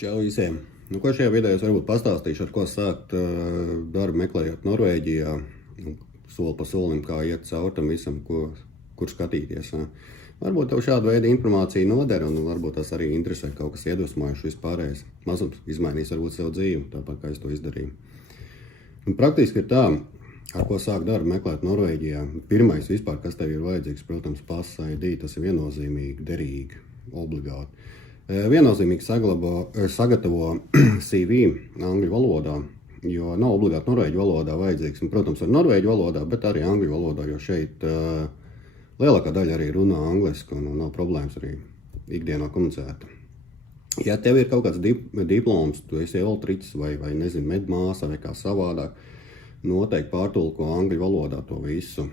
Čau visiem! Ko šajā video es varbūt pastāstīšu, ar ko sākt darbu meklējot Norvēģijā, soli pa solim, kā iet caur tam visam, kur skatīties. Varbūt tev šāda veida informācija noder, un varbūt tas arī interesē, kaut kas iedvesmojuši vispārējais. Mazums izmainīs varbūt savu dzīvi, tāpat kā es to izdarīju. Un praktiski ir tā, ar ko sākt darbu meklēt Norvēģijā. Pirmais vispār, kas tev ir vajadzīgs, protams, pasa ID, tas ir viennozīmīgi, derīgi, obligāti. Viennozīmīgi sagatavo CV angļu valodā, jo nav obligāti norvēģu valodā vajadzīgs. Un, protams, ar norvēģu valodā, bet arī angļu valodā, jo šeit lielākā daļa arī runā angliski un nav problēmas arī ikdienā komunicēt. Ja tev ir kaut kāds diploms, tu esi elektriķis vai nezinu, medmāsa vai kā savādāk, noteikti pārtulko angļu valodā to visu.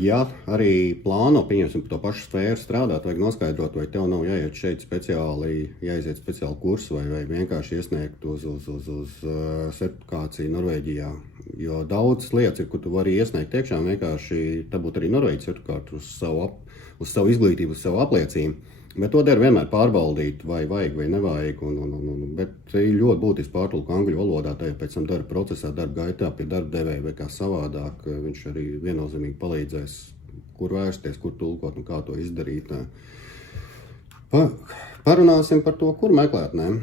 Ja arī plāno, pieņemsim, to pašu sfēru strādāt, vajag noskaidrot, vai tev nav jāiet šeit jāiziet speciāli kursu vai vienkārši iesniegt uz certifikāciju Norvēģijā. Jo daudz lietas ir, kur tu vari iesniegt iekšā, vienkārši dabūt arī Norvēģijas certifikātu uz savu izglītību, uz savu apliecību. Bet to der vienmēr pārbaudīt, vai vajag vai nevajag, bet ir ļoti būtiski pārtulko angļu valodā, tajā pēc tam darba procesā, darba gaitā pie darba devēja vai kā savādāk. Viņš arī viennozīmīgi palīdzēs, kur vērsties, kur tulkot un kā to izdarīt. Parunāsim par to, kur meklēt, ne?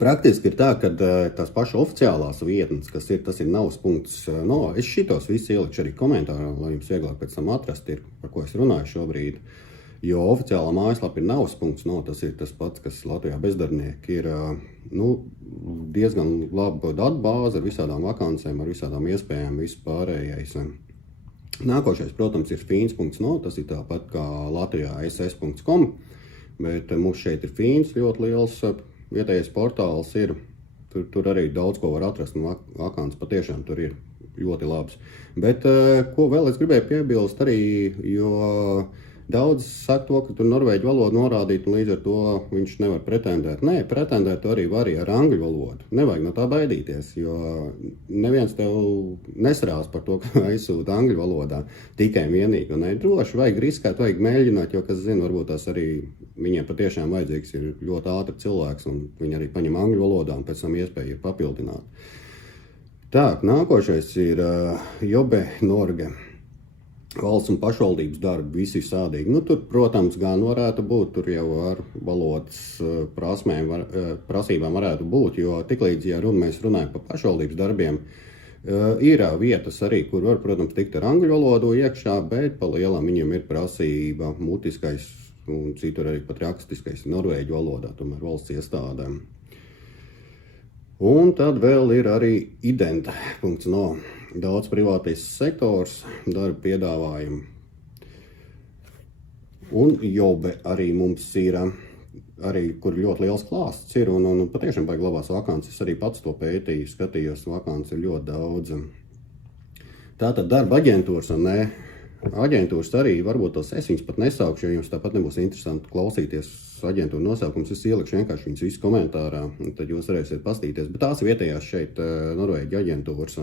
Praktiski ir tā, ka tās pašas oficiālās vietnes, kas ir, tas ir navs.no. Es šitos visu ielikšu arī komentārā, lai jums vieglāk pēc tam atrast ir, par ko es runāju šobrīd. Jo oficiālā mājaslapa ir navs.no, tas ir tas pats, kas Latvijā bezdarbnieki ir diezgan laba datubāze ar visādām vakancēm, ar visādām iespējām, vispārējais. Nākošais, protams, ir fins.no, tas ir tāpat kā Latvijā ss.com, bet mums šeit ir fins ļoti liels vietējais portāls ir, tur arī daudz ko var atrast, un vakants patiešām tur ir ļoti labs. Bet ko vēl es gribēju piebilst arī, jo daudz saka to, ka tur norvēģu valodu norādīt, un līdz ar to viņš nevar pretendēt. Nē, pretendēt to arī var ar angļu valodu. Nevajag no tā baidīties, jo neviens tev nesrās par to, ka aizsūta angļu valodā tikai vienīgi. Un droši vajag riskēt, vajag mēģināt, jo, kas zina, varbūt tās arī viņiem patiešām vajadzīgs ir ļoti ātri cilvēks, un viņi arī paņem angļu valodā, un pēc tam iespēja ir papildināt. Tā, nākošais ir Jobe Norge. Valsts un pašvaldības darbi, visi sādīgi. Tur, protams, gan varētu būt, tur jau ar valodas prasībām varētu būt, jo tiklīdz, ja mēs runājam par pašvaldības darbiem, ir vietas arī, kur var, protams, tikt ar angļu valodu iekšā, bet pa lielam viņam ir prasība mutiskais un citur arī pat rakstiskais norvēģu valodā, tomēr valsts iestādēm. Un tad vēl ir arī ident.no. Daudz privātais sektors, darba piedāvājumu. Un Jobe arī mums ir, arī, kur ļoti liels klāsts ir, un patiešām baigi labās vakances. Es arī pats to pētīju, skatījos, vakances ir ļoti daudz. Tātad darba aģentūras, un ne, aģentūras arī, varbūt tos es viņus pat nesaukšu, jo jums tāpat nebūs interesanti klausīties aģentūra nosaukums. Es ielikšu vienkārši viņus visu komentārā, un tad jūs varēsiet pastīties. Bet tās vietējās šeit Norvēģi aģentūras.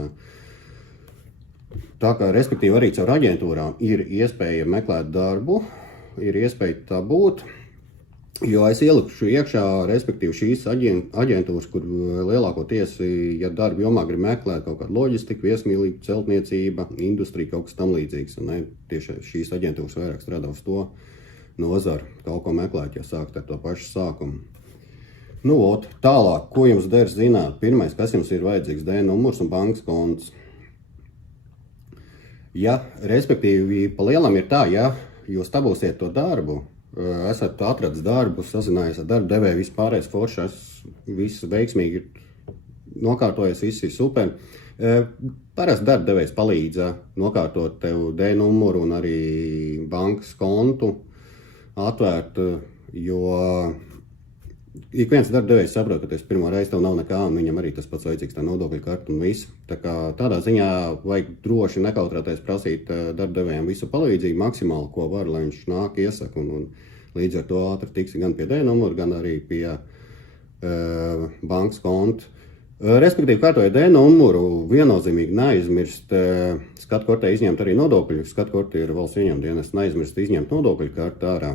Tā kā, respektīvi, arī caur aģentūrām ir iespēja meklēt darbu, ir iespēja tā būt, jo es ielikšu iekšā, respektīvi, šīs aģentūras, kur lielākoties, ja darba jomā grib meklēt kaut kādu loģistiku, viesmīlību, celtniecība, industrija, kaut kas tam līdzīgs, un tieši šīs aģentūras vairāk strādā uz to nozaru, kaut ko meklēt, ja sākt ar to pašu sākumu. Tālāk, ko jums der zināt? Pirmais, kas jums ir vajadzīgs, D numurs un bankas konts. Ja, respektīvi, pa lielam ir tā, ja jūs dabūsiet to darbu, esat atradis darbu, sazinājies ar darba devēju, vispārējais foršs, viss veiksmīgi ir nokārtojies, viss ir super. Parasti darba devējs palīdz nokārtot tev D numuru un arī bankas kontu atvērt, jo ik viens darba devējs saprot, ka tas pirmo reizi tev nav nekā, un viņam arī tas pats vajadzīgs tā nodokļu kartu un visu. Tā kā tādā ziņā vajag droši nekautrēties prasīt darba devējiem visu palīdzību, maksimāli, ko var, lai viņš nāk iesaka, un līdz ar to ātri tiksi gan pie D numuru, gan arī pie bankas kontu. Respektīvi, kārtojot D numuru, viennozīmīgi neaizmirst skatkortē izņemt arī nodokļu. Skatkorte ir valsts ieņēmuma dienesta, neaizmirst izņemt nodokļu kartu ārā.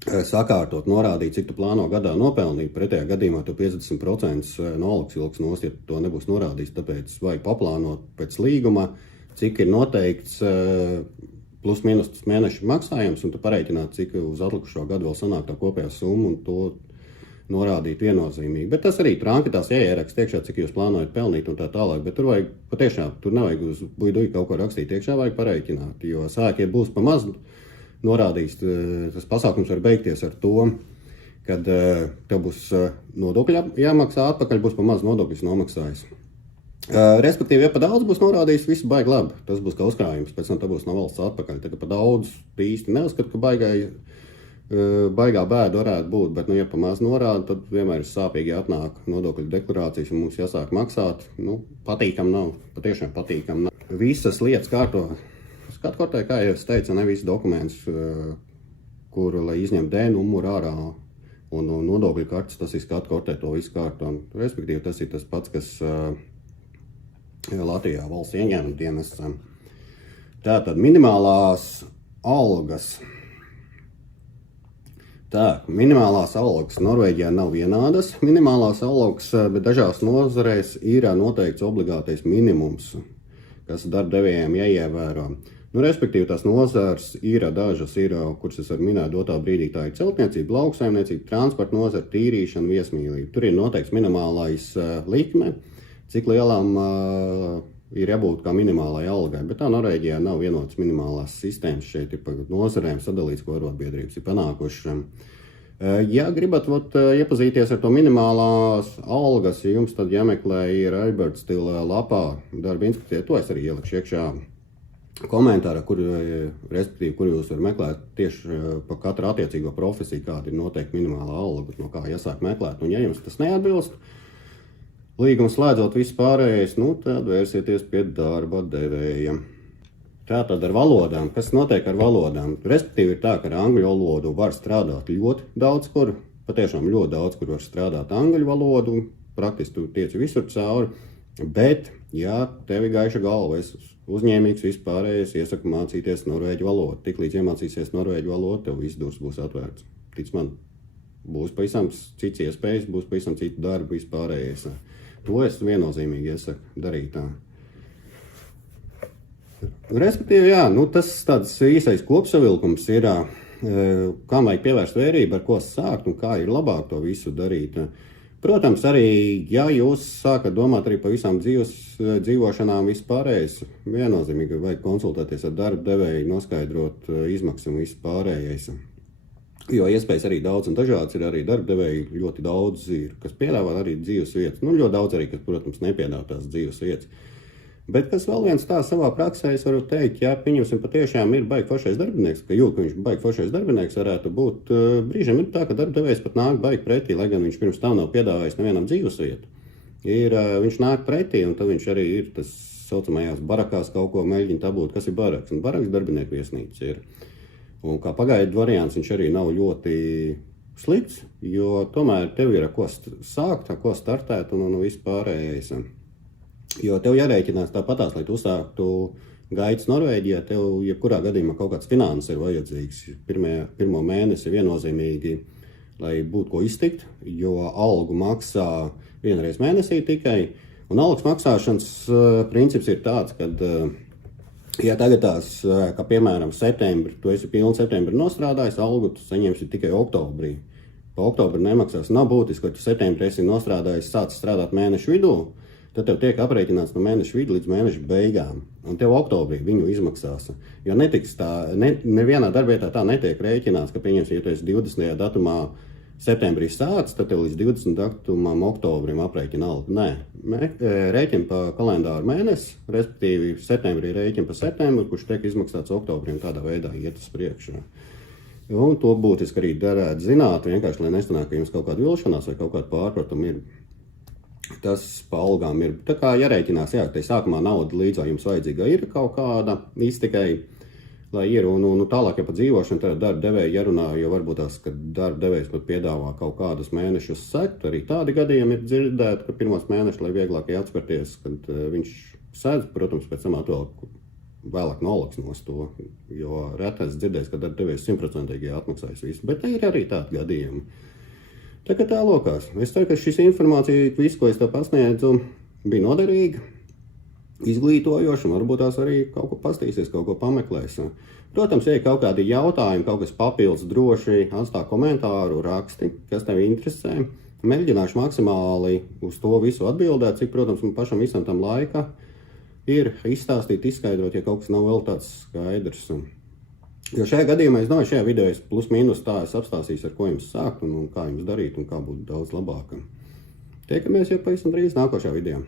sakārtot, norādīt, cik tu plāno gadā nopelnīt. Pretējā gadījumā tu 50% no algas ilgs nost, ja to nebūs norādījis. Tāpēc vajag paplānot pēc līguma, cik ir noteikts plus mīnus mēneša maksājums, un tu pareiķināt, cik uz atlikušo gadu vēl sanāk tā kopējā summa, un to norādīt viennozīmīgi. Bet tas arī trankitās ierakst iekšā, cik jūs plānojat pelnīt un tā tālāk. Bet tur vajag patiešām, tur nevajag uz buiduļu kaut ko rakstīt iekšā, vajag pareiķināt, jo sāk, ja būs pa maz norādījis, tas pasākums var beigties ar to, kad tev būs nodokļi jāmaksā atpakaļ, būs pa maz nodokļus nomaksājis. Respektīvi, ja pa daudz būs norādījis, viss baigi labi. Tas būs kā uzkrājums, pēc tam tā būs no valsts atpakaļ. Tā kā pa daudz īsti neuzskatu, ka baigā bēda varētu būt, bet, ja pa maz norāda, tad vienmēr ir sāpīgi atnāk nodokļu deklarācijas un mums jāsāk maksāt. Patīkam nav, patiešām patīkam nav. Visas lietas kārto. Skatkortē, kā jau es teicu, ne visi dokumentus, kuru, lai izņem D numuru ārā un nodokļu kartes, tas ir skatkortē, to visu kārto. Respektīvi, tas ir tas pats, kas Latvijā valsts ieņēmuma dienestam. Tātad minimālās algas. Minimālās algas Norvēģijā nav vienādas. Minimālās algas, bet dažās nozarēs ir noteikts obligātais minimums, kas darbdevējiem jāievēro. Respektīvi, tās nozars ir dažas, kuras es varu minēt dotā brīdī, tā ir celtniecība, lauksaimniecība, transporta nozara, tīrīšana, viesmīlība. Tur ir noteikts minimālais likme, cik lielām ir jābūt kā minimālai algai, bet tā Norvēģijā nav vienotas minimālās sistēmas. Šeit ir pa nozarēm sadalīts, ko arotbiedrības ir panākuši. Ja gribat iepazīties ar to minimālās algas, jums tad jāmeklē ir Albert Stila lapā darba inspekcija, to es arī ielikšu iekšā komentāra, kur jūs varat meklēt tieši pa katru attiecīgo profesiju, kāda ir noteikti minimālā alga, no kā jāsāk meklēt. Un ja jums tas neatbilst, līgums slēdzot visu pārējais, tad vērsieties pie darba devēja. Tātad ar valodām. Kas notiek ar valodām? Respektīvi ir tā, ka ar angļu valodu var strādāt ļoti daudz kur, patiešām ļoti daudz kur var strādāt angļu valodu, praktiski tu tieci visur cauri, bet, ja tev ir gaiša galva, esi uzņēmīgs, vispārējais, iesaku mācīties norvēģu valodu. Tiklīdz iemācīsies norvēģu valodu, tev viss durvis būs atvērts. Tic man, būs pavisam cits iespējas, būs pavisam citu darbu vispārējais. To es viennozīmīgi iesaku darīt tā. Respektīvi, jā, tas tāds īsais kopsavilkums ir, kā vajag pievērst vērību, ar ko sākt un kā ir labāk to visu darīt. Protams, arī, ja jūs sākat domāt arī par visām dzīvošanām vispārējais, viennozīmīgi vajag konsultēties ar darba devēju, noskaidrot izmaksas un vispārējais. Jo iespējas arī daudz un dažāds ir arī darba devēji, ļoti daudz ir, kas piedāvā arī dzīves vietas. Ļoti daudz arī, kas, protams, nepiedāvā tās dzīves vietas. Bet kas vēl viens tā savā praksē, es varu teikt, ja pieņemsim patiešām ir baigi foršais darbinieks, ka viņš baigi foršais darbinieks varētu būt, brīžiem ir tā, ka darba devējs pat nāk baigi pretī, lai gan viņš pirms tam nav piedāvājis nevienam dzīves vietu. Viņš nāk pretī, un tad viņš arī ir tas saucamajās barakās kaut ko mēģina dabūt, kas ir baraks. Un baraks darbinieku viesnīca ir. Un kā pagaidu variants viņš arī nav ļoti slikts, jo tomēr tev ir ko sākt, ko startēt un vispārējais. Jo tev jārēķinās tāpatās, lai tu uzsāktu gaitas Norvēģijā, tev jebkurā gadījumā kaut kāds finanses ir vajadzīgs. Pirmo mēnesi viennozīmīgi, lai būtu ko iztikt, jo algu maksā vienreiz mēnesī tikai. Un algas maksāšanas princips ir tāds, ka, ja tagad kā piemēram septembri, tu esi pilnu septembri nostrādājis, algu tu saņemsi tikai oktobrī. Pa oktobri nemaksās. Nav būtiski, ka tu septembri esi nostrādājis, sācis strādāt mēnešu vidū, tad tev tiek aprēķināts no mēneša vidu līdz mēneša beigām, un tev oktobrī viņu izmaksās. Jo netiks nevienā darbietā tā netiek rēķināts, ka pieņemsim, ja tu esi 20. datumā septembrī sācis, tad tev līdz 20. datumam oktobrim aprēķina algu. Nē, rēķina pa kalendāru mēnesi, respektīvi septembrī rēķina pa septembri, kurš tiek izmaksāts oktobrim, tādā veidā iet uz priekšu. Un to būtiski arī darēt zināt, vienkārši, lai nesanāk, ka jums kaut kāda vilšanās vai kaut kāda pārpratuma ir. Tas pa algām ir. Tā kā jārēķinās, ka te sākumā nauda līdz jums vajadzīga ir kaut kāda iztikai, lai ir. Un tālāk, ja pa dzīvošanu, tad darba devēji jārunā, jo varbūt tās, ka darba devējs pat piedāvā kaut kādus mēnešus sekt. Arī tādi gadījumi ir dzirdēti, ka pirmos mēnešus, lai vieglāk atspērties, kad viņš sēdz, protams, pēc tam atvēl vēlāk noliks nos to, jo retais dzirdēs, ka tad tev ir 100% atmaksājis visu, bet ir arī tādi gadījumi. Tā kā tā lokās. Es ceru, ka šis informācija, visu, ko es tev pasniedzu, bija noderīga, izglītojoša, un varbūt tās arī kaut ko pastīsies, kaut ko pameklēs. Protams, ja ir kaut kādi jautājumi, kaut kas papildus, droši atstā komentāru, raksti, kas tev interesē. Mēģināšu maksimāli uz to visu atbildēt, cik, protams, man pašam visam tam laika ir izstāstīt, izskaidrot, ja kaut kas nav vēl tāds skaidrs. Jo šajā gadījumā, es domāju, šajā video es plus mīnus tā es apstāstīšu, ar ko jums sākt un kā jums darīt un kā būt daudz labāk. Tiekamies jau pavisam drīz nākošā video.